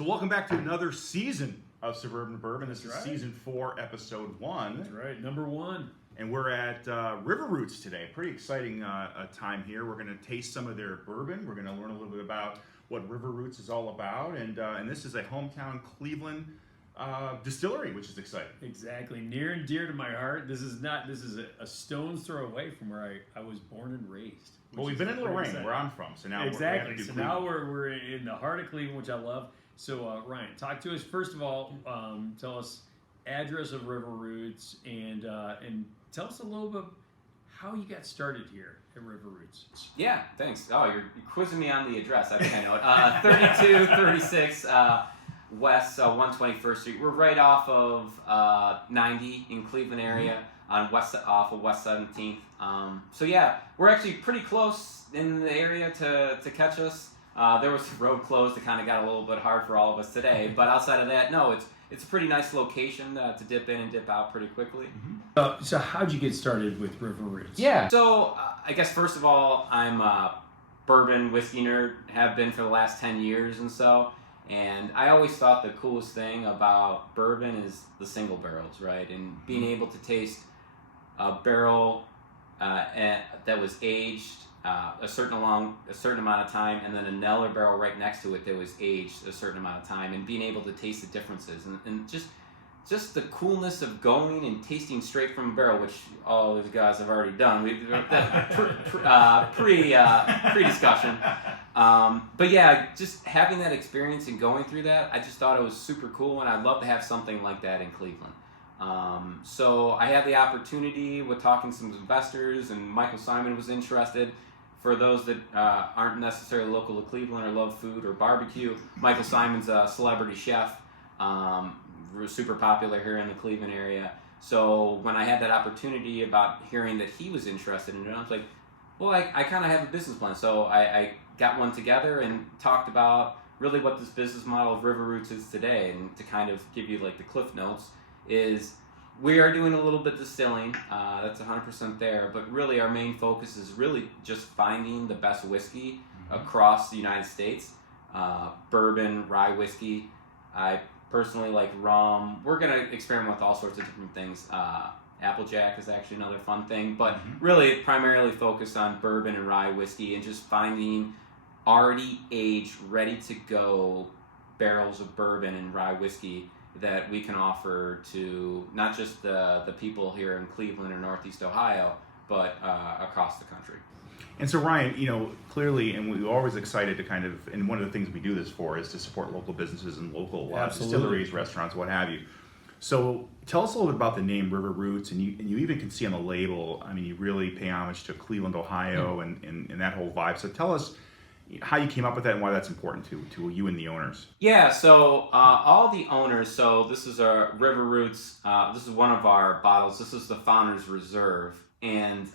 So welcome back to another season of Suburban Bourbon. This is right. season 4, episode 1. That's right, number 1. And we're at River Roots today. Pretty exciting time here. We're going to taste some of their bourbon. We're going to learn a little bit about what River Roots is all about. And this is a hometown Cleveland distillery, which is exciting. Exactly, near and dear to my heart. This is a stone's throw away from where I was born and raised. Well, we've been in Lorraine, where I'm from. So now exactly. we have to do So now we're in the heart of Cleveland, which I love. So Ryan, talk to us first of all. Tell us address of River Roots and tell us a little bit how you got started here at River Roots. Yeah, thanks. Oh, you're quizzing me on the address. I think I know it. 3236 West 121st Street. We're right off of 90 in Cleveland area off of West 17th. So yeah, we're actually pretty close in the area to catch us. There was the road closed. It kind of got a little bit hard for all of us today. But outside of that, no, it's a pretty nice location to dip in and dip out pretty quickly. So how'd you get started with River Roots? Yeah. So I guess first of all, I'm a bourbon whiskey nerd. Have been for the last 10 years and so. And I always thought the coolest thing about bourbon is the single barrels, right? And being able to taste a barrel that was aged a certain amount of time, and then another barrel right next to it that was aged a certain amount of time, and being able to taste the differences, and just the coolness of going and tasting straight from a barrel, which all those guys have already done. Pre-discussion. But yeah, just having that experience and going through that, I just thought it was super cool, and I'd love to have something like that in Cleveland. So I had the opportunity with talking to some investors, and Michael Simon was interested. For those that aren't necessarily local to Cleveland or love food or barbecue, Michael Simon's a celebrity chef, super popular here in the Cleveland area. So when I had that opportunity about hearing that he was interested in it, I was like, well, I kind of have a business plan. So I got one together and talked about really what this business model of River Roots is today. And to kind of give you like the cliff notes is we are doing a little bit distilling. That's 100% there. But really our main focus is really just finding the best whiskey across the United States. Bourbon, rye whiskey. I personally like rum. We're going to experiment with all sorts of different things. Applejack is actually another fun thing. But really primarily focused on bourbon and rye whiskey and just finding already aged, ready to go barrels of bourbon and rye whiskey that we can offer to not just the people here in Cleveland or Northeast Ohio, but across the country. And so Ryan, clearly, and we're always excited to kind of, and one of the things we do this for is to support local businesses and local distilleries, restaurants, what have you. So tell us a little bit about the name River Roots, and you even can see on the label, I mean, you really pay homage to Cleveland, Ohio, and that whole vibe. So tell us how you came up with that and why that's important to you and the owners. Yeah, so all the owners, so this is our River Roots, this is one of our bottles, this is the Founders Reserve, and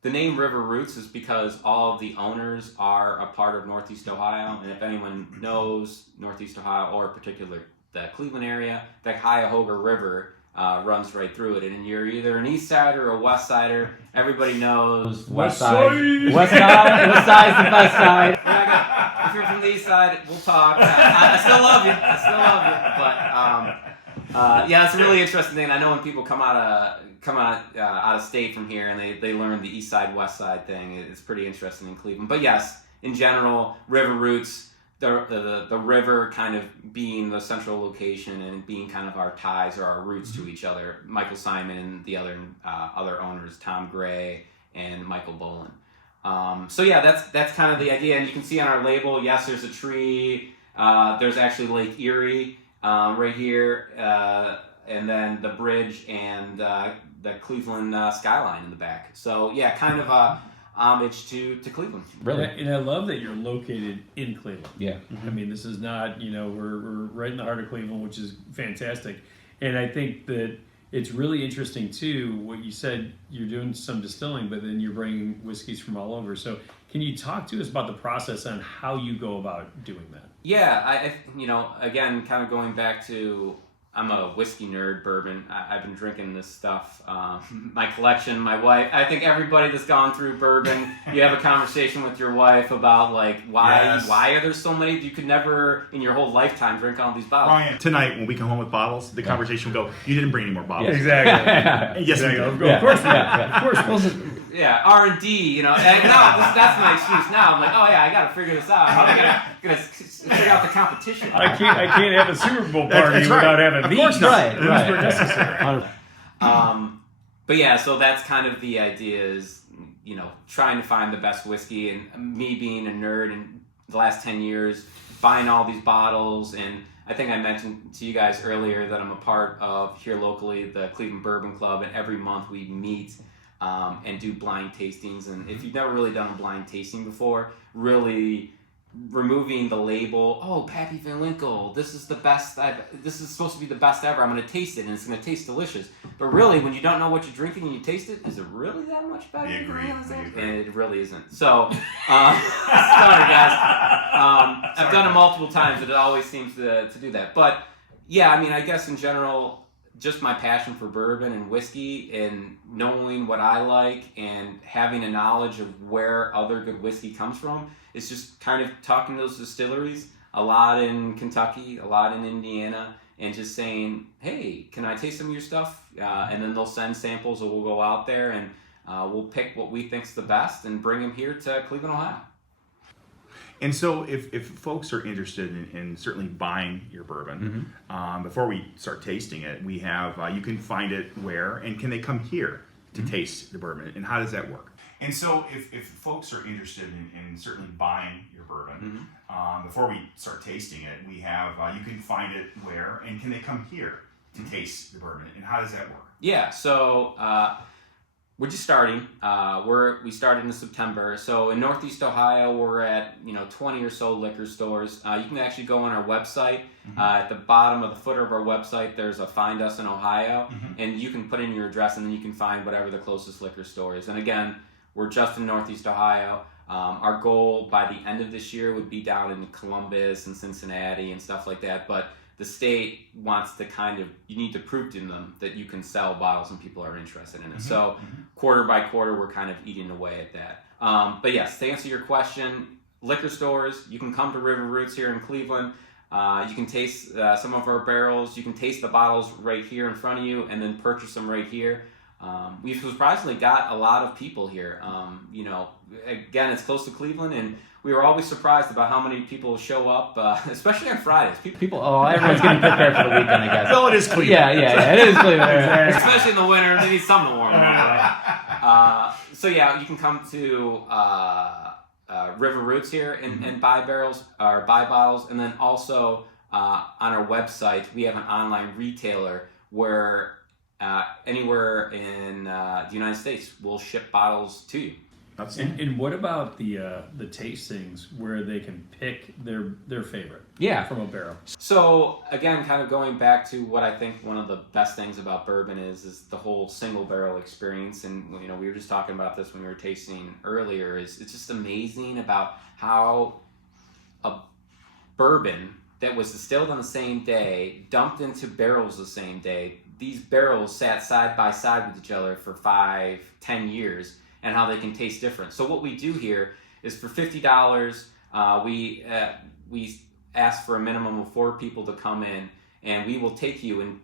the name River Roots is because all of the owners are a part of Northeast Ohio, and if anyone knows Northeast Ohio, or particularly the Cleveland area, the Cuyahoga River runs right through it, and you're either an East Sider or a West Sider. Everybody knows West Side. West Side's the best side. If you're from the East Side, we'll talk. I still love you. But yeah, it's a really interesting thing. And I know when people come out of state from here and they learn the East Side West Side thing, it's pretty interesting in Cleveland. But yes, in general, River Roots. The river kind of being the central location and being kind of our ties or our roots to each other. Michael Simon, the other owners, Tom Gray and Michael Boland. So yeah, that's kind of the idea. And you can see on our label, yes, there's a tree. There's actually Lake Erie right here, and then the bridge and the Cleveland skyline in the back. So yeah, kind of a homage to Cleveland. Really? And I love that you're located in Cleveland. Yeah. I mean, this is not, we're right in the heart of Cleveland, which is fantastic. And I think that it's really interesting, too, what you said, you're doing some distilling, but then you're bringing whiskeys from all over. So can you talk to us about the process on how you go about doing that? Yeah, I again, kind of going back to I'm a whiskey nerd, bourbon. I've been drinking this stuff. My collection, my wife. I think everybody that's gone through bourbon, you have a conversation with your wife about like why are there so many? You could never in your whole lifetime drink all these bottles. Ryan, tonight when we come home with bottles, the conversation will go, "You didn't bring any more bottles." Exactly. Yes, we did. Of course, of course. Yeah, R&D, and now that's my excuse. Now I'm like, oh yeah, I got to figure this out. I got to figure out the competition. I can't have a Super Bowl party That's right. without having Of these. course not. Right, These were right. necessary. But yeah, so that's kind of the idea is, trying to find the best whiskey, and me being a nerd in the last 10 years, buying all these bottles, and I think I mentioned to you guys earlier that I'm a part of here locally, the Cleveland Bourbon Club, and every month we meet and do blind tastings. And if you've never really done a blind tasting before, really removing the label, oh, Pappy Van Winkle, this is the best, this is supposed to be the best ever, I'm going to taste it and it's going to taste delicious. But really, when you don't know what you're drinking and you taste it, is it really that much better? We agree. And it really isn't. So, sorry guys. I've done it multiple times, and it always seems to do that. But yeah, I mean, I guess in general, just my passion for bourbon and whiskey and knowing what I like and having a knowledge of where other good whiskey comes from, it's just kind of talking to those distilleries, a lot in Kentucky, a lot in Indiana, and just saying, hey, can I taste some of your stuff? And then they'll send samples, or we'll go out there and we'll pick what we think's the best and bring them here to Cleveland, Ohio. And so if folks are interested in certainly buying your bourbon, before we start tasting it, we have, you can find it where, and can they come here to taste the bourbon, and how does that work? And so if folks are interested in certainly buying your bourbon, before we start tasting it, we have, you can find it where, and can they come here to taste the bourbon, and how does that work? Yeah, so we're just starting. We started in September. So in Northeast Ohio, we're at 20 or so liquor stores. You can actually go on our website. At the bottom of the footer of our website, there's a Find Us in Ohio, and you can put in your address, and then you can find whatever the closest liquor store is. And again, we're just in Northeast Ohio. Our goal by the end of this year would be down in Columbus and Cincinnati and stuff like that. But the state wants to you need to prove to them that you can sell bottles and people are interested in it. So quarter by quarter, we're kind of eating away at that. But yes, to answer your question, liquor stores, you can come to River Roots here in Cleveland. You can taste some of our barrels. You can taste the bottles right here in front of you and then purchase them right here. We've surprisingly got a lot of people here. Again, it's close to Cleveland, and we were always surprised about how many people show up, especially on Fridays. Everyone's getting prepared for the weekend, I guess. Well, it is Cleveland. Yeah, it is Cleveland. Especially in the winter, they need something to warm them up, right? So yeah, you can come to River Roots here and buy barrels or buy bottles, and then also on our website we have an online retailer where anywhere in the United States we'll ship bottles to you. And what about the tastings where they can pick their favorite? Yeah. From a barrel. So again, kind of going back to what I think one of the best things about bourbon is the whole single barrel experience. And we were just talking about this when we were tasting earlier. It's just amazing about how a bourbon that was distilled on the same day, dumped into barrels the same day. These barrels sat side by side with each other for 5-10 years, and how they can taste different. So what we do here is for $50, we ask for a minimum of 4 people to come in, and we will take you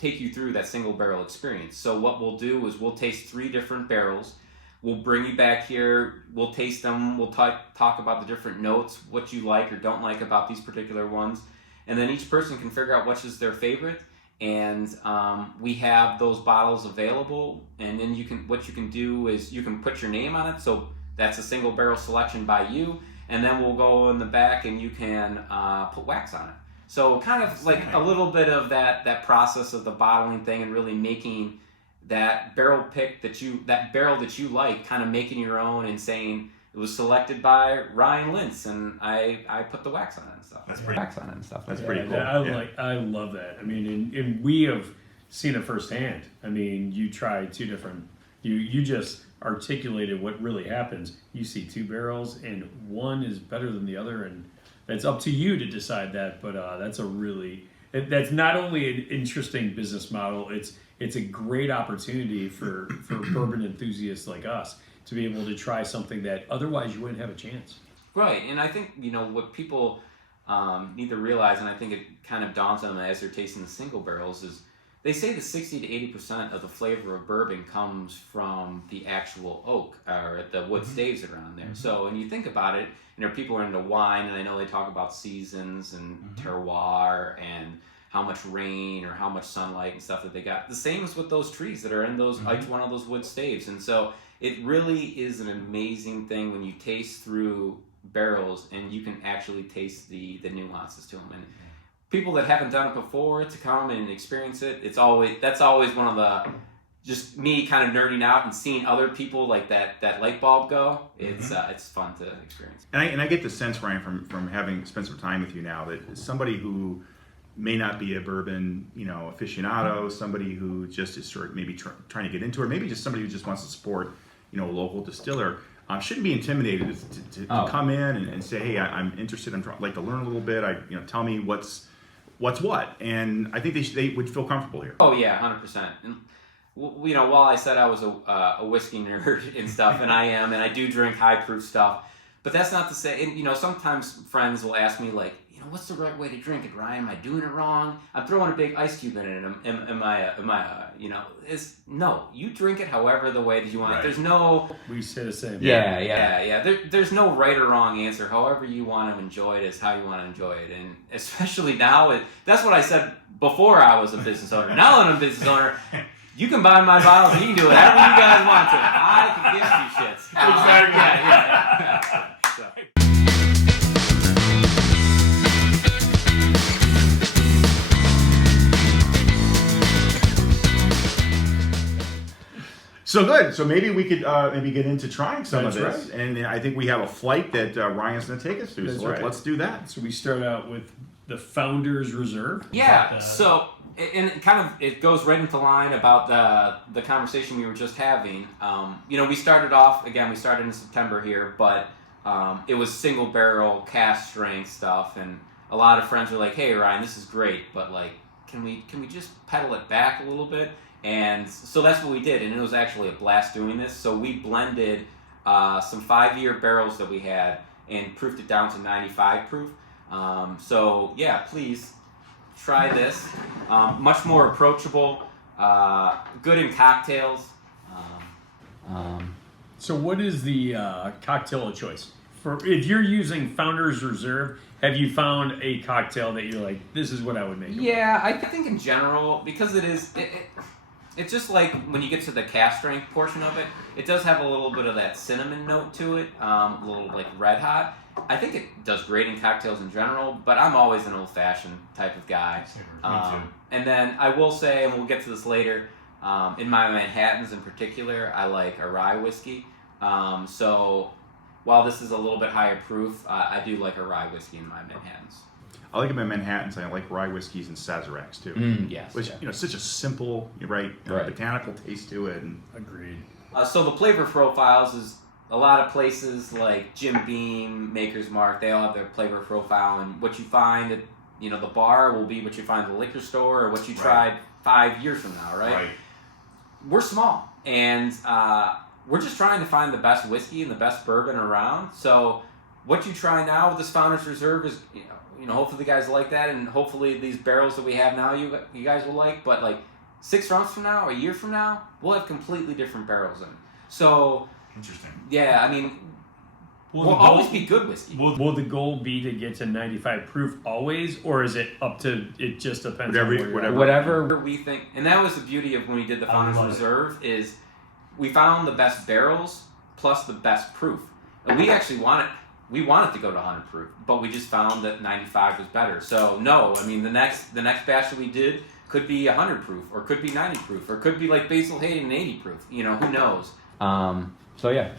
through that single barrel experience. So what we'll do is we'll taste 3 different barrels. We'll bring you back here. We'll taste them. We'll talk about the different notes, what you like or don't like about these particular ones, and then each person can figure out which is their favorite. And we have those bottles available, and then what you can do is you can put your name on it, so that's a single barrel selection by you, and then we'll go in the back and you can put wax on it. So kind of like a little bit of that process of the bottling thing, and really making that barrel that you like, kind of making your own and saying it was selected by Ryan Lintz, and I put the wax on it and stuff. That's pretty cool. I love that. I mean, and we have seen it firsthand. I mean, you try 2 different. You just articulated what really happens. You see 2 barrels, and one is better than the other, and it's up to you to decide that. But that's a really that's not only an interesting business model, it's a great opportunity for bourbon enthusiasts like us to be able to try something that otherwise you wouldn't have a chance. Right, and I think what people need to realize, and I think it kind of dawns on them as they're tasting the single barrels, is they say that 60 to 80% of the flavor of bourbon comes from the actual oak or the wood staves that are on there. So, and you think about it, people are into wine, and I know they talk about seasons and terroir and how much rain or how much sunlight and stuff that they got. The same as with those trees that are in those each one of those wood staves. And so it really is an amazing thing when you taste through barrels and you can actually taste the nuances to them. And people that haven't done it before, to come and experience it, that's always one of the, just me kind of nerding out and seeing other people like that light bulb go. It's fun to experience. And I get the sense, Ryan, from having spent some time with you now, that somebody who may not be a bourbon, aficionado, somebody who just is sort of maybe trying to get into it, or maybe just somebody who just wants to support, a local distiller, shouldn't be intimidated to come in and say, hey, I'm interested. I'd like to learn a little bit. Tell me what's what. And I think they would feel comfortable here. Oh yeah, 100%. And while I said I was a whiskey nerd and stuff, and I am, and I do drink high proof stuff, but that's not to say. And, sometimes friends will ask me like, what's the right way to drink it, Ryan? Am I doing it wrong? I'm throwing a big ice cube in it. Am I? No. You drink it however the way that you want it. There's no. We say the same. Yeah. There's no right or wrong answer. However you want to enjoy it is how you want to enjoy it, and especially now, that's what I said before I was a business owner. Now that I'm a business owner. You can buy my bottles and you can do whatever you guys want to. I can give you shits. Exactly. Yeah. So. So good. So maybe we could maybe get into trying some That's of this. right. And I think we have a flight that Ryan's going to take us through. That's So right. let's do that. So we start out with the Founders Reserve. Yeah. So, and it goes right into line about the conversation we were just having. We started in September here, but it was single barrel cast strength stuff, and a lot of friends were like, "Hey, Ryan, this is great, but like, can we just pedal it back a little bit?" And so that's what we did, and it was actually a blast doing this. So we blended some 5-year barrels that we had and proofed it down to 95 proof. So yeah, please try this. Much more approachable, good in cocktails. So what is the cocktail of choice? If you're using Founders Reserve, have you found a cocktail that you're like, this is what I would make? Yeah, I think in general, because it's just like when you get to the cast strength portion of it, it does have a little bit of that cinnamon note to it, a little like red hot. I think it does great in cocktails in general, but I'm always an old-fashioned type of guy. Me too. And then I will say, and we'll get to this later, in my Manhattans in particular, I like a rye whiskey. So while this is a little bit higher proof, I do like a rye whiskey in my Manhattans. I like them in Manhattans. I like rye whiskeys and Sazeracs too. Yes. Which, such a simple, right. Botanical taste to it. And Agreed. So the flavor profiles is a lot of places like Jim Beam, Maker's Mark, they all have their flavor profile, and what you find at the bar will be what you find at the liquor store or what you tried 5 years from now, right? We're small, and we're just trying to find the best whiskey and the best bourbon around. So what you try now with this Founders Reserve is, hopefully the guys like that, and hopefully these barrels that we have now you guys will like, but like 6 months from now, a year from now, we'll have completely different barrels in. So interesting. yeah, I mean, we'll always be good whiskey. Will the goal be to get to 95 proof always, or is it up to, it just depends Whatever- on where you're at? Whatever. We think, and that was the beauty of when we did the Founders Reserve, is we found the best barrels plus the best proof. And we actually wanted to go to 100 proof, but we just found that 95 was better. So no, I mean the next batch that we did could be 100 proof, or could be 90 proof, or could be like Basil Hayden 80 proof. Who knows? So yeah.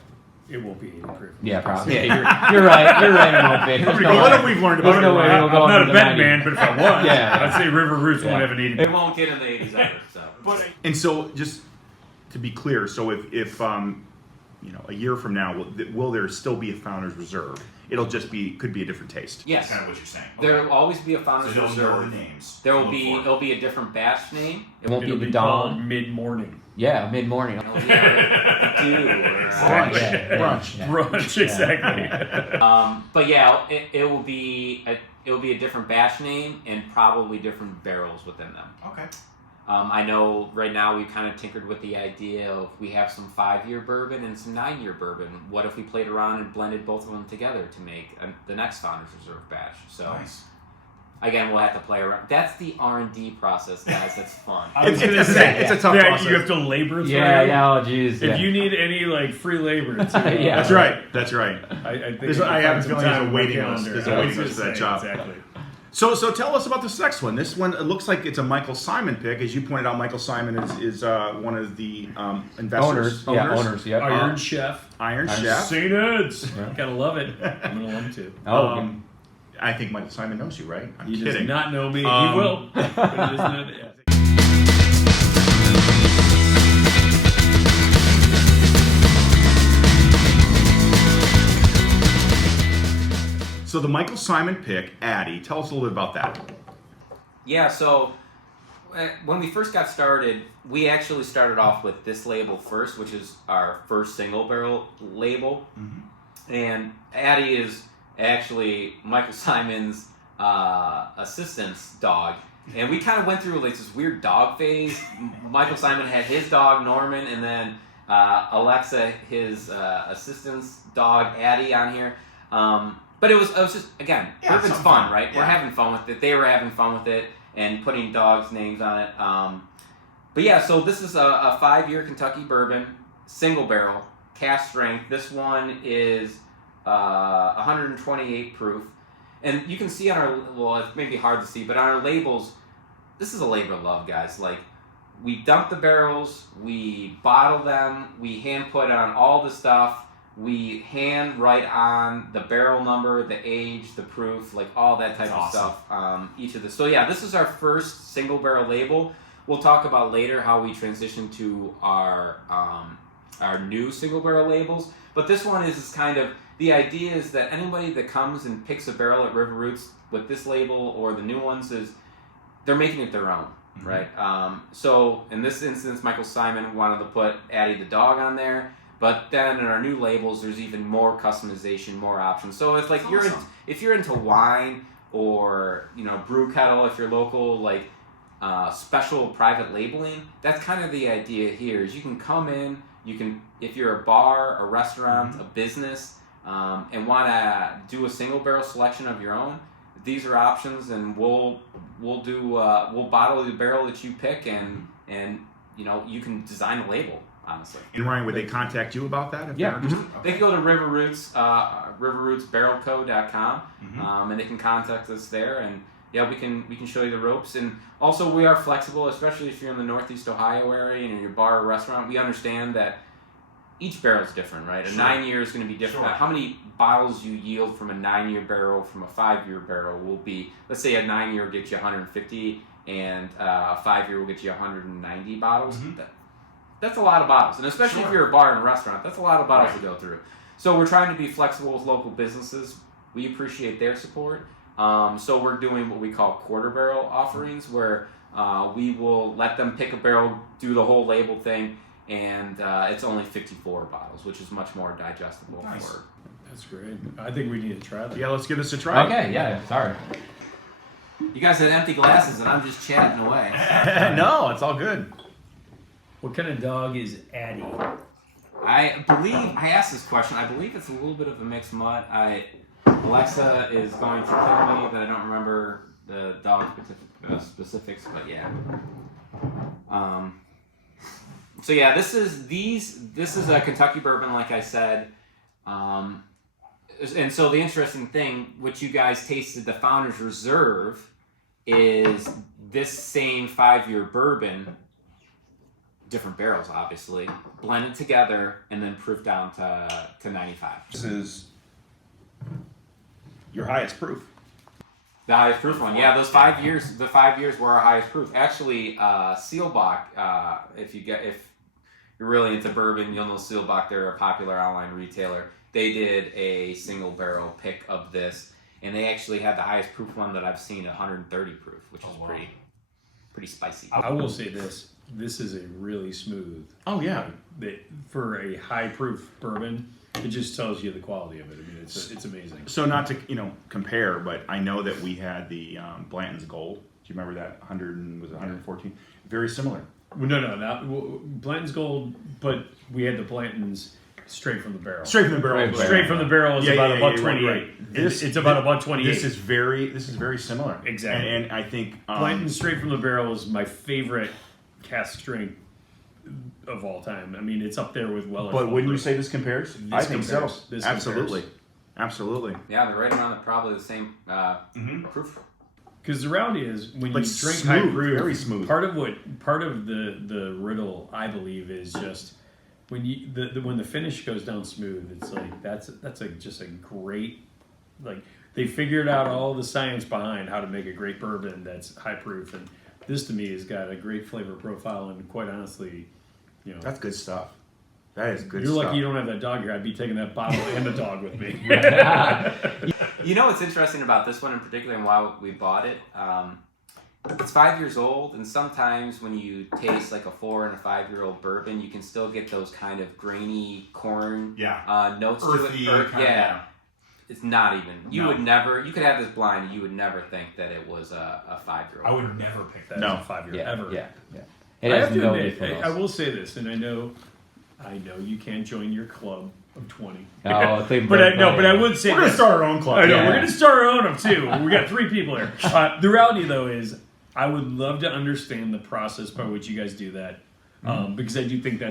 It won't be 80 proof. Yeah, probably. Yeah, you're right. You're right. It won't be. There's no What way. have we learned There's about no way it? it'll go I'm not under a the betting 90. man, but if I was, Yeah. I'd say River Roots won't Yeah. have an 80 It proof. won't get in the 80s ever. So. And so, just to be clear, so if a year from now, will there still be a Founders Reserve? It'll just could be a different taste. Yes. That's kind of what you're saying. There will always be a Founders So you'll know Reserve. the names. There will Look be for it. it'll be a different batch name. It won't It'll be the called dawn. mid-morning. Yeah, mid-morning. It'll be a do or Brunch. Brunch. Yeah. Brunch, exactly. but yeah, it will be a different batch name and probably different barrels within them. Okay. I know right now we've kind of tinkered with the idea of we have some 5-year bourbon and some 9-year bourbon. What if we played around and blended both of them together to make the next Founders Reserve batch? So Nice. again, we'll have to play around. That's the R&D process, guys. That's fun. I was It's gonna a say, tough yeah, process. you have to labor through Yeah, it. yeah, oh geez. If you need any like free labor, too, Yeah. That's right. That's right. I think There's- we can I have find a some feeling there's time a on my waiting list. calendar. There's a I was waiting list for gonna that say, job. Exactly. So tell us about this next one. This one, it looks like it's a Michael Simon pick. As you pointed out, Michael Simon is one of the investors. Owners, yep. Iron Chef. Iron Iron Chef. St. Ed's. Yeah. Gotta love it. I'm gonna love him too. Oh, I think Michael Simon knows you, right? I'm He kidding. does not know me. Um, He will. But it is not, yeah. So the Michael Simon pick, Addy. Tell us a little bit about that. Yeah, so when we first got started, we actually started off with this label first, which is our first single barrel label. And Addie is actually Michael Simon's assistant's dog. And we kind of went through like this weird dog phase. Michael Simon had his dog, Norman, and then Alexa, his assistant's dog, Addie, on here. But it was just, again, Yeah, bourbon's some fun, fun. right? We're Yeah. having fun with it. They were having fun with it and putting dogs' names on it. But yeah, so this is a 5-year Kentucky bourbon, single barrel, cask strength. This one is 128 proof. And you can see on our, well, it's maybe hard to see, but on our labels, this is a labor of love, guys. Like, we dump the barrels, we bottle them, we hand put on all the stuff, we hand write on the barrel number, the age, the proof, like all that type That's of stuff. Each of this. So yeah, this is our first single barrel label. We'll talk about later how we transition to our new single barrel labels. But this one is kind of, the idea is that anybody that comes and picks a barrel at River Roots with this label or the new ones is, they're making it their own, right? So in this instance, Michael Simon wanted to put Addie the dog on there. But then in our new labels, there's even more customization, more options. So if like if you're into wine or brew kettle, if you're local, like special private labeling, that's kind of the idea here. Is you can come in, you can, if you're a bar, a restaurant, a business, and want to do a single barrel selection of your own. These are options, and we'll bottle the barrel that you pick, and you can design a label. Honestly. And Ryan, would they contact you about that? If Yeah. they're interested? They can go to River Roots, riverrootsbarrelco.com, and they can contact us there, and yeah, we can show you the ropes. And also, we are flexible, especially if you're in the Northeast Ohio area and you're a bar or restaurant. We understand that each barrel is different, right? Sure. A 9-year is going to be different. Sure. How many bottles you yield from a 9-year barrel from a 5-year barrel will be, let's say a 9-year will get you 150, and a 5-year will get you 190 bottles. That's a lot of bottles, and especially if you're a bar and a restaurant, that's a lot of bottles to go through. So we're trying to be flexible with local businesses. We appreciate their support. So we're doing what we call quarter barrel offerings, where we will let them pick a barrel, do the whole label thing, and it's only 54 bottles, which is much more digestible. Nice. For That's great. I think we need to try that. Yeah, let's give this a try. Okay, yeah, sorry. you guys have empty glasses, and I'm just chatting away. No, it's all good. What kind of dog is Addie? I believe I asked this question. I believe it's a little bit of a mixed mutt. Alexa is going to kill me that I don't remember the dog specifics, but yeah. So yeah, this is a Kentucky bourbon, like I said. And so the interesting thing, which you guys tasted, the Founders Reserve, is this same 5-year bourbon. Different barrels, obviously, blended together and then proofed down to 95. This is your highest proof. The highest proof one, yeah. Those 5 years, the 5 years were our highest proof. Actually, Seelbach, if you're you're really into bourbon, you'll know Seelbach. They're a popular online retailer. They did a single barrel pick of this, and they actually had the highest proof one that I've seen, 130 proof, which is pretty spicy. I will say this: this is a really smooth. Oh yeah. For a high proof bourbon, it just tells you the quality of it. I mean, it's amazing. So not to compare, but I know that we had the Blanton's Gold. Do you remember that 114? Very similar. Well, no, not Blanton's Gold, but we had the Blanton's straight from the barrel. Straight from the barrel. Straight from the barrel is about $1.28. Right. It's about $1.28. This is very similar. Exactly. And I think Blanton's straight from the barrel is my favorite cask strength of all time. I mean, it's up there with Weller. But wouldn't you say this compares? I think compares. so. This Absolutely. compares. Absolutely. Yeah, they're right around probably the same proof. Because the reality is, when Like you drink smooth, high proof, very smooth. Part of the riddle, I believe, is just when when the finish goes down smooth. It's like that's just a great, like, they figured out all the science behind how to make a great bourbon that's high proof, and this to me has got a great flavor profile. And quite honestly, That's good stuff. That is good you're stuff. lucky you don't have that dog here. I'd be taking that bottle and the dog with me. You know what's interesting about this one in particular and why we bought it? It's 5 years old, and sometimes when you taste like a 4 and a 5-year-old bourbon, you can still get those kind of grainy corn notes Earthy, to it. kinda, yeah. It's not even. You No. would never. You could have this blind, and you would never think that it was a 5-year-old. I would never pick that No. as a 5-year Yeah, ever. yeah. It I has have to no admit, difference. I will say this, and I know you can't join your club of 20. Oh, they But I would say We're gonna this. start our own club. I know, Yeah. we're going to start our own of two. We got 3 people here. The reality, though, is I would love to understand the process by which you guys do that, because I do think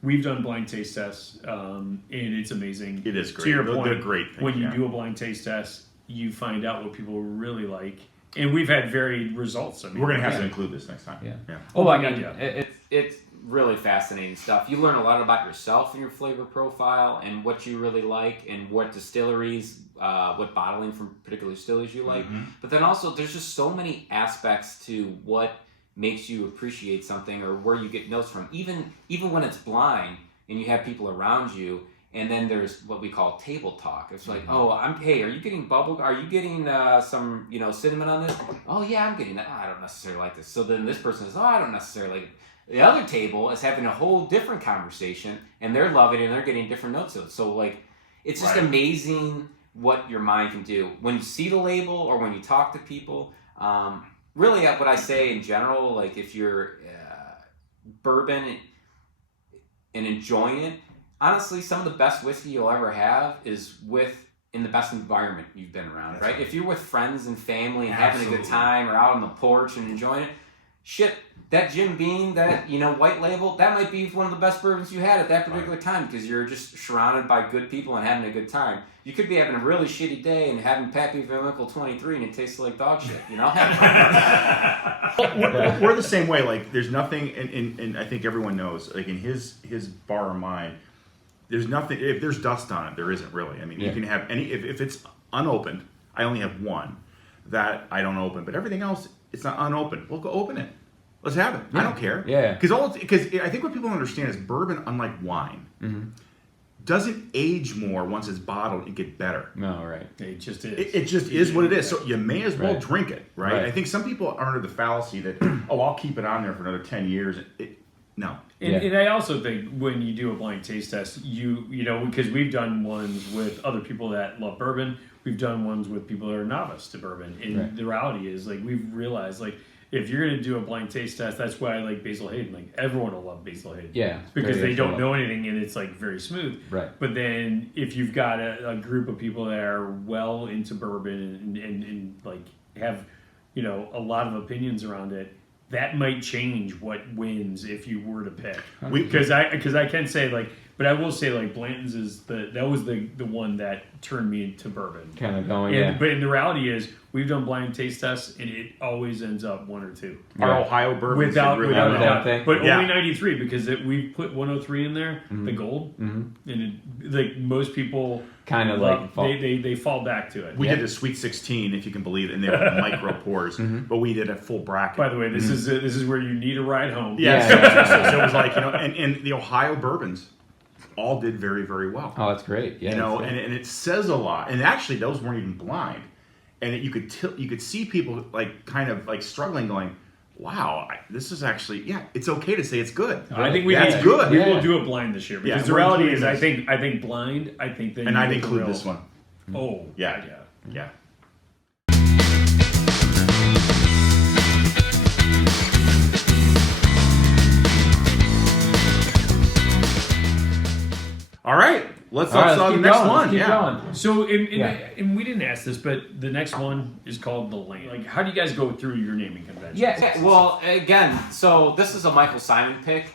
we've done blind taste tests, and it's amazing. It is great. To your They're point, great things, when you yeah. do a blind taste test, you find out what people really like, and we've had varied results. I mean, We're gonna have to include this next time. Yeah. Oh, my I God, mean, yeah. it's really fascinating stuff. You learn a lot about yourself and your flavor profile and what you really like and what distilleries, what bottling from particular distilleries you like. But then also there's just so many aspects to what makes you appreciate something or where you get notes from. Even when it's blind and you have people around you, and then there's what we call table talk. It's like, hey, are you getting are you getting some cinnamon on this? Oh yeah, I'm getting that. Oh, I don't necessarily like this. So then this person says, I don't necessarily like it. The other table is having a whole different conversation, and they're loving it, and they're getting different notes of it. So like, it's just amazing what your mind can do when you see the label or when you talk to people. Really, what I say in general, like if you're bourbon and enjoying it, honestly, some of the best whiskey you'll ever have is in the best environment you've been around, right? If you're with friends and family and having a good time or out on the porch and enjoying it, that Jim Beam, that white label, that might be one of the best bourbons you had at that particular time because you're just surrounded by good people and having a good time. You could be having a really shitty day and having Pappy Van Winkle 23 and it tastes like dog shit, We're the same way. Like, there's nothing, and I think everyone knows. Like in his bar of mine, there's nothing. If there's dust on it, there isn't really. I mean, you can have any. If it's unopened, I only have one that I don't open, but everything else it's not unopened. We'll go open it. Let's have it. Yeah. I don't care. Yeah. Because I think what people don't understand is bourbon, unlike wine, doesn't age more once it's bottled. It gets better. No, right. It just is. It just is what it is. So you may as well Right. drink it, right? Right. I think some people are under the fallacy that I'll keep it on there for another 10 years. No. And I also think when you do a blind taste test, you because we've done ones with other people that love bourbon, we've done ones with people that are novice to bourbon, and Right. the reality is like we've realized like if you're going to do a blind taste test, that's why I like Basil Hayden. Like everyone will love Basil Hayden, Yeah, because very they don't shallow. know anything and it's like very smooth. Right. But then if you've got a group of people that are well into bourbon and like have a lot of opinions around it, that might change what wins if you were to pick. Because I can say like But I will say, like, Blanton's is that was the one that turned me into bourbon. Kind of going, And, But the reality is, we've done blind taste tests, and it always ends up 1 or 2. Our Ohio bourbons Without really a well. doubt. thing. But Yeah. only 93 because we put 103 in there, the gold, and like most people Kind of love- like fall. they fall back to it. We did a Sweet 16, if you can believe it, and they were micro pours, but we did a full bracket. By the way, this is where you need a ride home. Yeah, Yeah. so it was like, and the Ohio bourbons all did very, very well. Oh, that's great. Yeah, And that's good. it says a lot. And actually, those weren't even blind. And you could see people like kind of like struggling, going, "Wow, this is actually it's okay to say it's good." I think we That's need- good. We Yeah. will do it blind this year because Yeah, the we're reality including is, this. I think blind. I think then And you I'd get the include real- this one. Oh Yeah. yeah. Yeah. All right, let's All right, the keep next going, one. keep Yeah. going. So Yeah. and we didn't ask this, but the next one is called the Land. Like, how do you guys go through your naming convention? Yeah, well, again, so this is a Michael Simon pick.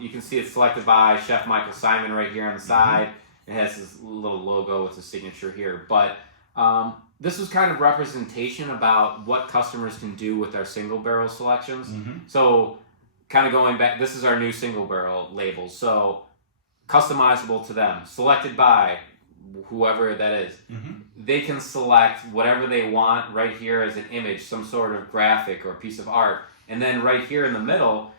You can see it's selected by Chef Michael Simon right here on the side. It has his little logo with his signature here. But this is kind of representation about what customers can do with our single barrel selections. So kind of going back, this is our new single barrel labels. So customizable to them, selected by whoever that is. They can select whatever they want right here as an image, some sort of graphic or piece of art. And then right here in the middle,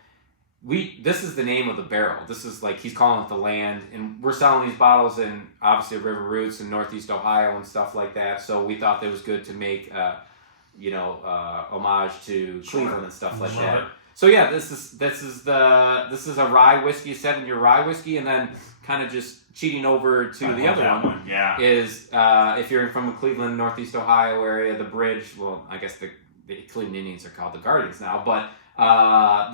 this is the name of the barrel. This is like, he's calling it the Land, and we're selling these bottles in obviously River Roots in Northeast Ohio and stuff like that. So we thought it was good to make homage to Cleveland and stuff like that. So yeah, this is a rye whiskey, 7-year rye whiskey, and then kind of just cheating over to the other one. Yeah. Is if you're from the Cleveland, Northeast Ohio area, the bridge, well, I guess the Cleveland Indians are called the Guardians now, but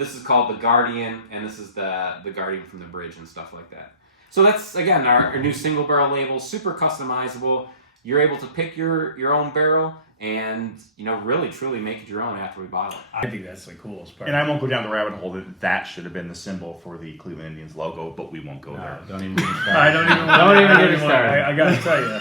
this is called the Guardian, and this is the Guardian from the bridge and stuff like that. So that's, again, our new single barrel label, super customizable. You're able to pick your own barrel and, really, truly make it your own after we bottle it. I think that's the coolest part. And I won't go down the rabbit hole that should have been the symbol for the Cleveland Indians logo, but we won't go there. Don't even get me started. I don't even get me started. I gotta tell you,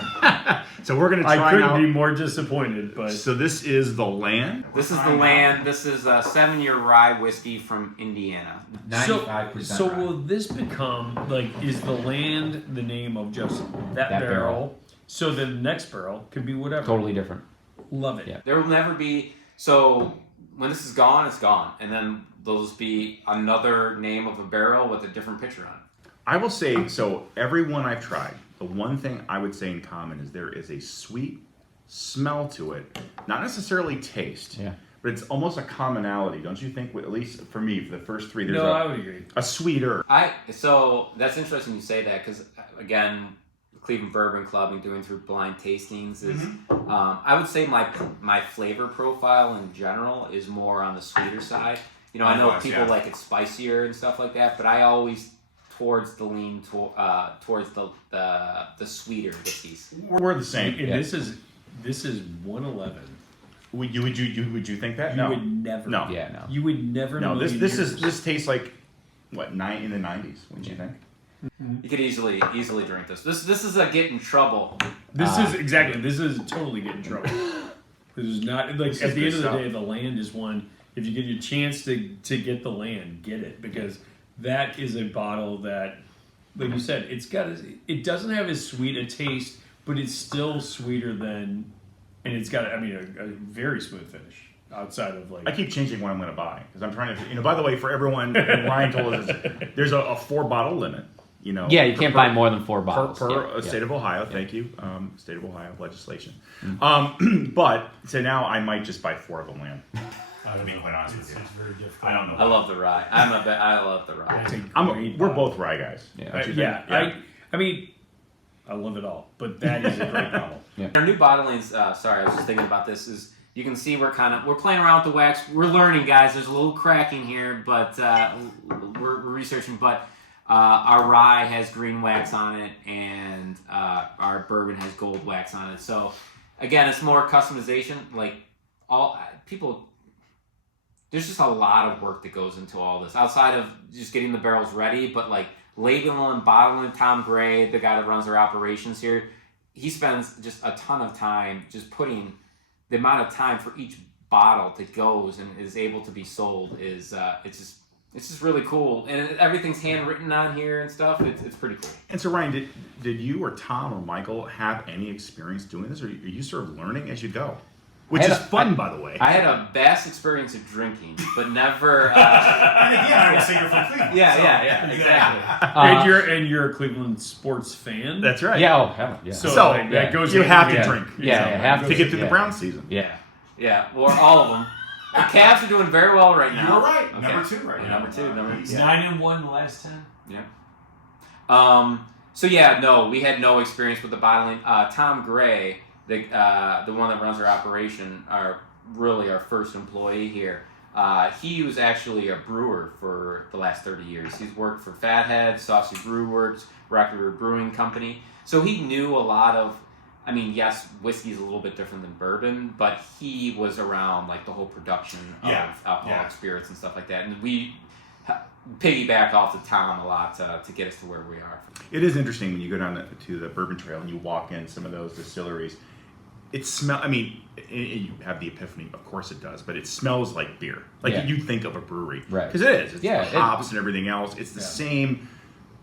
So we're gonna try I couldn't now. be more disappointed. But So this is the Land. This is the Land. This is a 7-year rye whiskey from Indiana. 95% So rye. will this become like, is the Land the name of just that That barrel? barrel. So the next barrel could be whatever. Totally different. Love it. Yeah. There will never be, so when this is gone, it's gone. And then there'll just be another name of a barrel with a different picture on it. I will say, so everyone I've tried, the one thing I would say in common is there is a sweet smell to it, not necessarily taste. Yeah. But it's almost a commonality, don't you think? At least for me, for the first three, there's No, I would agree. a sweeter. So that's interesting you say that, because again, Cleveland Bourbon Club and doing through blind tastings is, I would say my flavor profile in general is more on the sweeter side. I know people like it spicier and stuff like that, but I always towards the lean towards the sweeter whiskeys. We're the same. And Yeah. this is 111. Would you think that? You No. would never. No. Yeah, no. You would never. No. in a This million years. this tastes like what in the 90s. Wouldn't you think? You could easily drink this. This is a get in trouble. This is totally get in trouble. This is not like This at is the good end of the stuff. day, the Land is one. If you get your chance to get the Land, get it, because that is a bottle that, like you said, it doesn't have as sweet a taste, but it's still sweeter than, and it's got a very smooth finish outside of like. I keep changing what I'm going to buy because I'm trying to. By the way, for everyone, Ryan told us there's a 4-bottle limit. Yeah, you can't buy more than 4 bottles. per Yeah. state of Ohio. Thank you, state of Ohio legislation. But so now I might just buy 4 of the Land. I don't be know. quite honest with It's you. very difficult. I don't know. I love the rye. I love the rye. It's a great We're bottle. both rye guys. Yeah. don't you think? Yeah, I mean, I love it all, but that is a great bottle. Our new bottlings, sorry, I was just thinking about this, is you can see we're playing around with the wax. We're learning, guys. There's a little cracking here, but we're researching. But our rye has green wax on it, and our bourbon has gold wax on it. So, again, it's more customization. Like, all people, there's just a lot of work that goes into all this. Outside of just getting the barrels ready, but, like, labeling, bottling. Tom Gray, the guy that runs their operations here, he spends just a ton of time just putting the amount of time for each bottle that goes and is able to be sold is it's just really cool, and everything's handwritten on here and stuff. It's pretty cool. And so, Ryan, did you or Tom or Michael have any experience doing this, or are you sort of learning as you go? Which is fun, by the way. I had a vast experience of drinking, but never. And again, I'm a singer from Cleveland. Yeah, exactly. And you're a Cleveland sports fan. That's right. Yeah, oh, hell, yeah. So, So, like, that goes you hand have in to hand. drink. Yeah, you have to get through the yeah. Brown season. Yeah. Yeah, or all of them. The Cavs are doing very well right now. You were right. Okay. Number 2 right now. Number 2. He's 9-1 the last 10. Yeah. So yeah, no, we had no experience with the bottling. Tom Gray, the one that runs our operation, our first employee here. He was actually a brewer for the last 30 years. He's worked for Fathead, Saucy Brew Works, Rocky River Brewing Company. So he knew a lot of. I mean, yes, whiskey is a little bit different than bourbon, but he was around like the whole production of alcoholic spirits and stuff like that. And we piggyback off the Tom a lot to get us to where we are. It is interesting when you go down to the Bourbon Trail and you walk in some of those distilleries. It smells. I mean, you have the epiphany. Of course, it does, but it smells like beer. Like you think of a brewery, Right. Because it is. It's Yeah, the hops and everything else. It's the same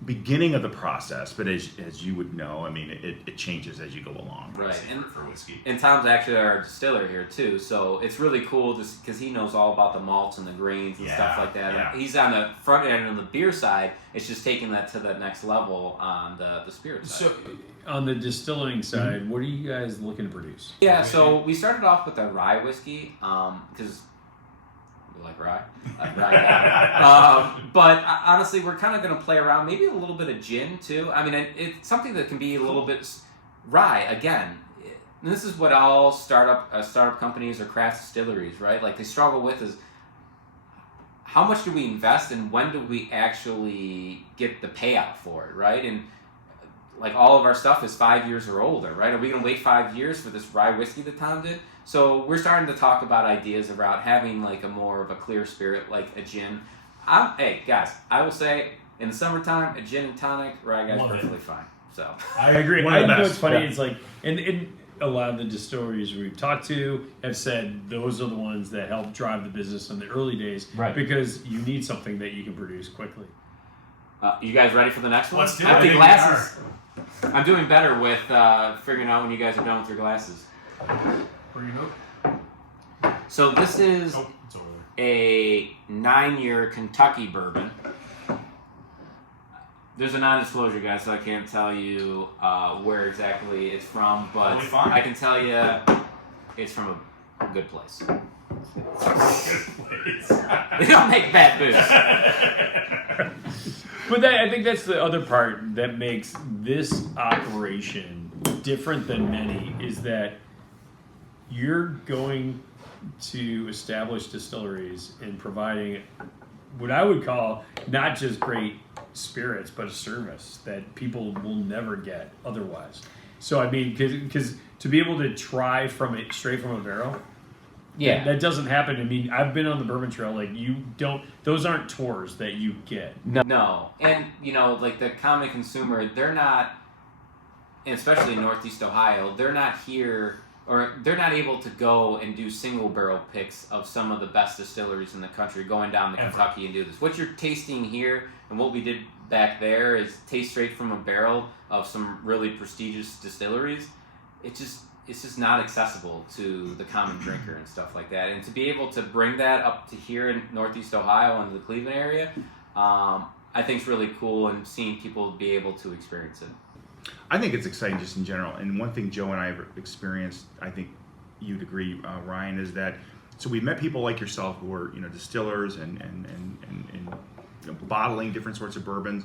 beginning of the process, but as you would know, I mean, it changes as you go along. Right, and For whiskey. And Tom's actually our distiller here too, so it's really cool just because he knows all about the malts and the grains and stuff like that. Yeah. And he's on the front end on the beer side. It's just taking that to the next level on the spirit side. So, on the distilling side, what are you guys looking to produce? Yeah, so we started off with a rye whiskey because we like rye. But honestly, we're kind of going to play around, maybe a little bit of gin too. I mean, it's something that can be a little bit rye again. And this is what all startup companies or craft distilleries, right? Like they struggle with is how much do we invest and when do we actually get the payout for it, right? And like all of our stuff is 5 years or older, right? Are we going to wait 5 years for this rye whiskey that Tom did? So we're starting to talk about ideas about having like a more of a clear spirit, like a gin. Hey guys, I will say in the summertime, a gin and tonic rye guy's perfectly fine. So I agree. One of the I think best. what's funny Yeah. is like, and a lot of the distilleries we've talked to have said those are the ones that help drive the business in the early days, Right. Because you need something that you can produce quickly. you guys ready for the next one? Let's do it. Empty I think we glasses. I'm doing better with figuring out when you guys are done with your glasses. Bring it up. So this is Oh, it's over there. a 9-year Kentucky bourbon. There's a non-disclosure, guys, so I can't tell you where exactly it's from, but Totally fine. I can tell you it's from a good place. They don't make bad booze. But I think that's the other part that makes this operation different than many is that you're going to establish distilleries and providing what I would call not just great spirits, but a service that people will never get otherwise. So I mean, because to be able to try from it straight from a barrel, Yeah. that doesn't happen. I mean, I've been on the Bourbon Trail. Like those aren't tours that you get. No. And, like the common consumer, they're not, and especially in Northeast Ohio, they're not here, or they're not able to go and do single barrel picks of some of the best distilleries in the country, going down to Kentucky and do this. What you're tasting here and what we did back there is taste straight from a barrel of some really prestigious distilleries. It's just not accessible to the common drinker and stuff like that. And to be able to bring that up to here in Northeast Ohio and the Cleveland area, I think is really cool, and seeing people be able to experience it. I think it's exciting just in general. And one thing Joe and I have experienced, I think you'd agree, Ryan, is that so we've met people like yourself who are distillers and bottling different sorts of bourbons.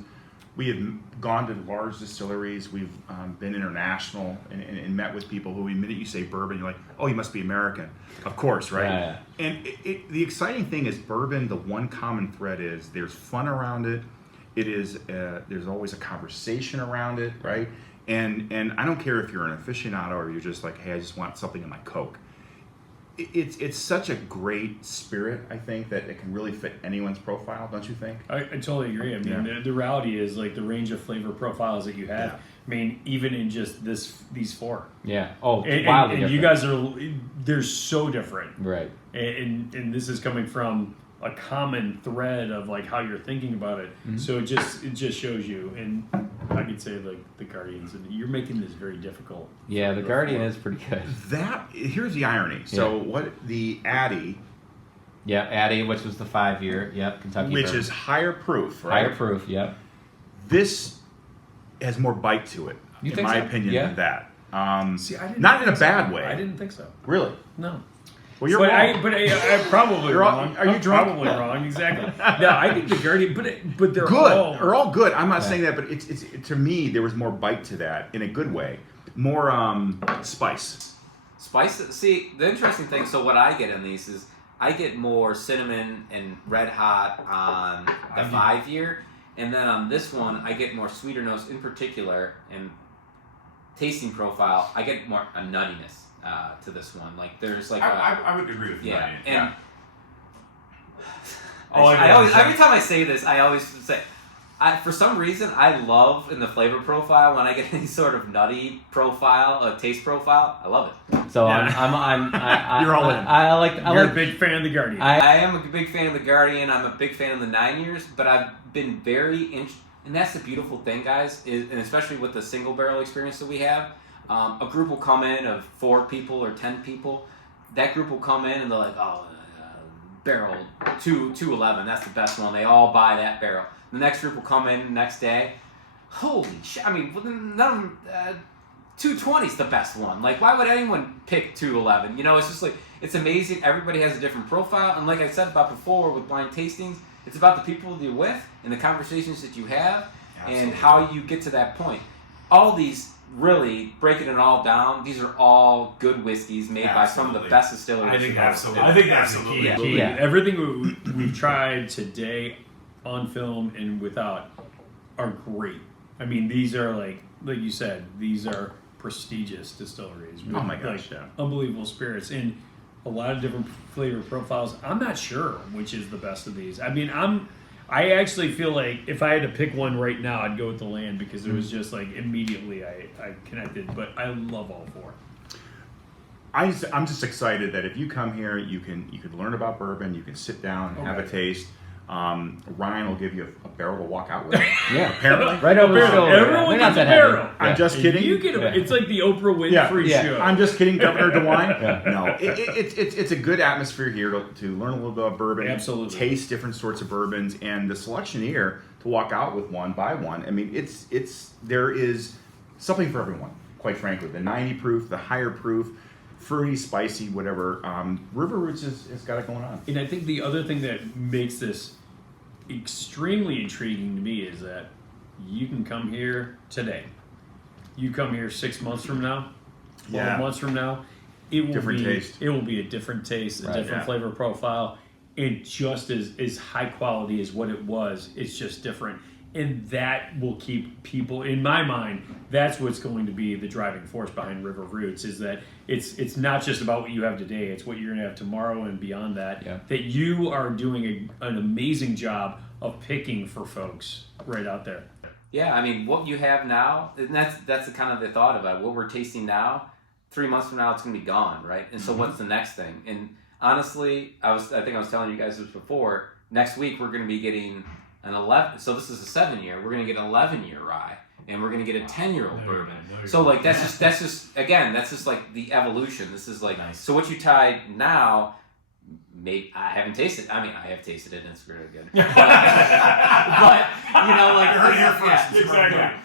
We have gone to large distilleries. We've been international and met with people who, the minute you say bourbon, you're like, oh, you must be American. Of course, right? Yeah. And the exciting thing is bourbon, the one common thread is there's fun around it. It is there's always a conversation around it, right? And I don't care if you're an aficionado or you're just like, hey, I just want something in my Coke. it's such a great spirit. I think that it can really fit anyone's profile. Don't you think? I totally agree. I mean, the reality is like the range of flavor profiles that you have. Yeah. I mean, even in just these four. Yeah. Oh, And wildly you different. guys they're so different. Right. And this is coming from a common thread of like how you're thinking about it. Mm-hmm. So it just shows you. And I could say like the Guardians, and you're making this very difficult. Yeah, the Guardian is pretty good. That here's the irony. So what the Addy, Yeah, Addy, which was the 5-year. Yep, Kentucky. which bourbon. is higher proof, right? higher proof. Yep. This has more bite to it, You in think my so? opinion, Yeah. than that. See, I didn't Not in a think so. bad way. I didn't think so. Really? No. Well, you're but wrong. I'm probably You're all- wrong. are you I'm drunk? Probably wrong. Exactly. No, I think the Guardian, but they're Good. all Are all good. I'm not Yeah. saying that, but it's to me there was more bite to that in a good way. More spice. Spice. See, the interesting thing. So what I get in these is I get more cinnamon and red hot on the 5-year, and then on this one I get more sweeter notes in particular and tasting profile. I get more a nuttiness to this one. Like there's like I would agree with you. yeah, Ryan. and Oh, I always every time I say this, I always say. For some reason, I love in the flavor profile when I get any sort of nutty profile, taste profile. I love it. So Yeah. I You're all in. I like. You're a big fan of the Guardian. I am a big fan of the Guardian. I'm a big fan of the 9 years, but I've been and that's the beautiful thing, guys, and especially with the single barrel experience that we have. A group will come in of 4 people or 10 people. That group will come in and they're like, barrel 211, that's the best one. They all buy that barrel. The next group will come in the next day. Holy shit! I mean, 220 is the best one. Like, why would anyone pick 211? You know, it's just like it's amazing. Everybody has a different profile, and like I said about before with blind tastings, it's about the people you're with and the conversations that you have, and how you get to that point. All these, really breaking it all down, these are all good whiskeys made by some of the Absolutely. best distilleries. I think in the world. absolutely. I think that's the key. Absolutely. Yeah. Everything we've tried today on film and without are great. I mean, these are like you said, these are prestigious distilleries. With, Oh my gosh, yeah. Unbelievable spirits and a lot of different flavor profiles. I'm not sure which is the best of these. I mean, I actually feel like if I had to pick one right now, I'd go with the Land because it was just like immediately I connected. But I love all 4. I'm just excited that if you come here, you can learn about bourbon. You can sit down and have a Okay. taste. Ryan will give you a barrel to walk out with. Yeah. Apparently, Right over the Barrel. shoulder. Everyone They're not gets that a heavy. barrel. I'm just kidding. You get Yeah. it's like the Oprah Winfrey Yeah. show. I'm just kidding, Governor DeWine. Yeah. No, it's a good atmosphere here to learn a little bit about bourbon, Absolutely. taste different sorts of bourbons, and the selection here to walk out with one, buy one. I mean, there is something for everyone. Quite frankly, the 90 proof, the higher proof, fruity, spicy, whatever. River Roots has got it going on. And I think the other thing that makes this extremely intriguing to me is that you can come here today. You come here 6 months from now, 12 Yeah. months from now, it will Different be taste. it will be a different taste, a Right, different yeah. flavor profile, and just as high quality as what it was. It's just different. And that will keep people, in my mind, that's what's going to be the driving force behind River Roots, is that it's not just about what you have today, it's what you're going to have tomorrow and beyond that. Yeah. That you are doing an amazing job of picking for folks right out there. Yeah, I mean, what you have now, and that's the kind of the thought about it. What we're tasting now. 3 months from now, it's going to be gone, right? And so, what's the next thing? And honestly, I think I was telling you guys this before. Next week, we're going to be getting an 11. So this is a 7-year. We're going to get an 11-year rye, and we're going to get a 10-year-old bourbon. So like that's just again, that's just like the evolution. This is like Nice. so what you tried now. Maybe I haven't tasted. I mean, I have tasted it, and it's really good. But you know, like You heard it here first. yeah, It's exactly.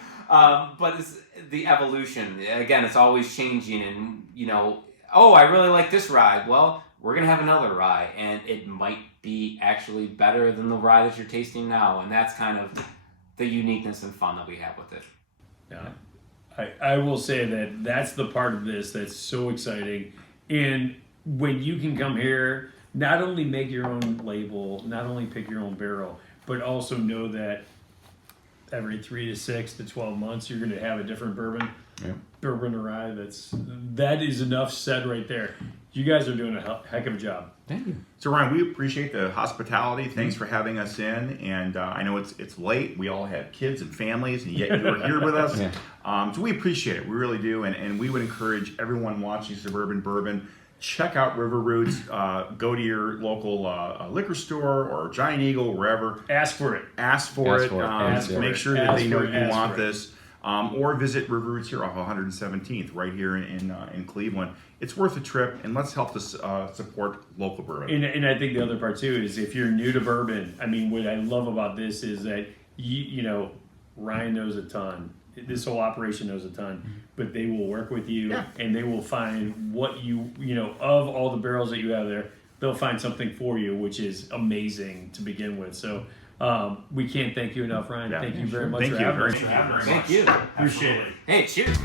But it's the evolution. Again, it's always changing, and you know, oh, I really like this rye. Well, we're gonna have another rye, and it might be actually better than the rye that you're tasting now, and that's kind of the uniqueness and fun that we have with it. Yeah. I will say that that's the part of this that's so exciting. And when you can come here, not only make your own label, not only pick your own barrel, but also know that every 3 to 6 to 12 months, you're going to have a different bourbon. Yeah. Bourbon arrive. That is enough said right there. You guys are doing a heck of a job. Thank you. So Ryan, we appreciate the hospitality. Thanks for having us in, and I know it's late. We all have kids and families, and yet you are here with us. Yeah. So we appreciate it. We really do, and we would encourage everyone watching Suburban Bourbon, check out River Roots. Go to your local liquor store or Giant Eagle, wherever. Ask for it. Ask for Ask it. for it. Ask for Make it. sure that Ask they know for it. you Ask want for it. this. Or visit River Roots here off 117th, right here in Cleveland. It's worth a trip, and let's help this support local bourbon. And I think the other part too is if you're new to bourbon, I mean, what I love about this is that you know Ryan knows a ton. This whole operation knows a ton, but they will work with you Yeah. and they will find what you know of all the barrels that you have there. They'll find something for you, which is amazing to begin with. So we can't thank you enough, Ryan. Yeah. Thank you Yeah, very sure. much Thank for you having very us. much. Thank you. Appreciate it. Hey, cheers.